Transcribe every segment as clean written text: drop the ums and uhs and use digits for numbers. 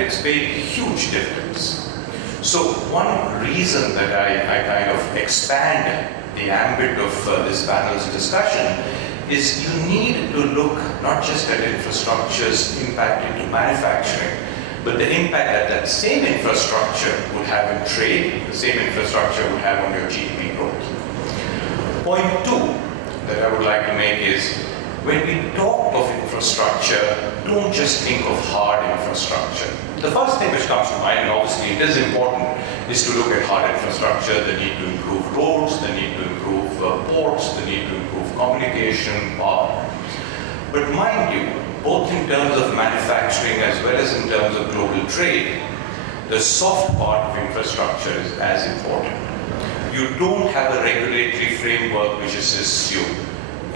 it's made huge dividends. So one reason that I kind of expand the ambit of this panel's discussion is you need to look not just at infrastructure's impact into manufacturing, but the impact that that same infrastructure would have in trade, the same infrastructure would have on your GDP growth. Point two that I would like to make is, when we talk of infrastructure, don't just think of hard infrastructure. The first thing which comes to mind, and obviously it is important, is to look at hard infrastructure, the need to improve roads, the need to improve ports, the need to improve communication, power. But mind you, both in terms of manufacturing as well as in terms of global trade, the soft part of infrastructure is as important. You don't have a regulatory framework which assists you.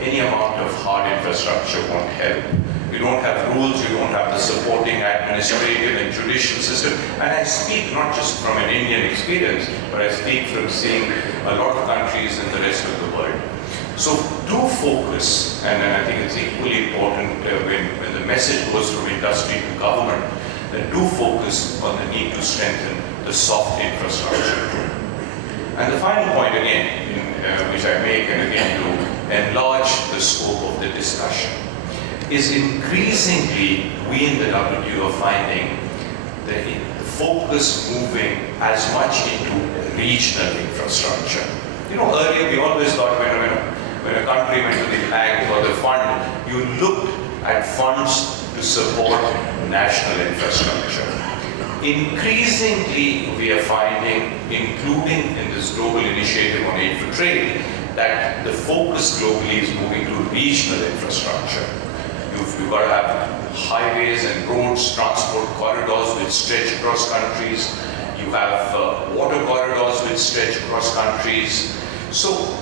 Any amount of hard infrastructure won't help. You don't have rules, you don't have the supporting administrative and judicial system. And I speak not just from an Indian experience, but I speak from seeing a lot of countries in the rest of the world. So do focus, and I think it's equally important when the message goes from industry to government, that do focus on the need to strengthen the soft infrastructure. And the final point again, which I make, and again to enlarge the scope of the discussion, is increasingly we in the WTO are finding the focus moving as much into regional infrastructure. You know, earlier we always thought when a country went to the bank or the fund, you looked at funds to support national infrastructure. Increasingly, we are finding, including in this global initiative on aid for trade, that the focus globally is moving to regional infrastructure. You've got to have highways and roads, transport corridors which stretch across countries. You have water corridors which stretch across countries. So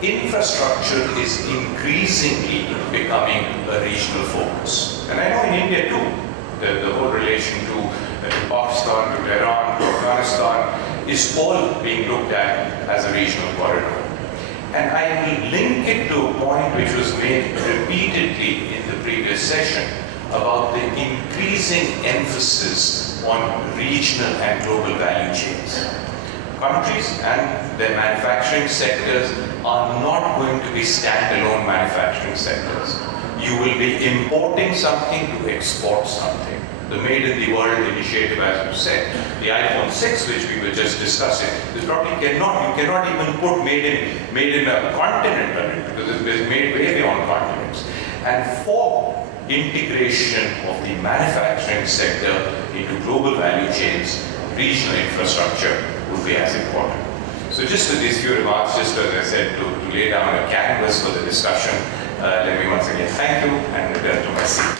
infrastructure is increasingly becoming a regional focus. And I know in India too, the whole relation to Pakistan, to Iran, to Afghanistan is all being looked at as a regional corridor. And I will link it to a point which was made repeatedly in the previous session about the increasing emphasis on regional and global value chains. Countries and their manufacturing sectors are not going to be standalone manufacturing sectors. You will be importing something to export something. The Made in the World initiative, as you said, the iPhone 6, which we were just discussing, you cannot even put made in a continent on it, because it is made way beyond continents. And for integration of the manufacturing sector into global value chains, regional infrastructure would be as important. So just with these few remarks, just as I said, to lay down a canvas for the discussion, let me once again thank you and return to my seat.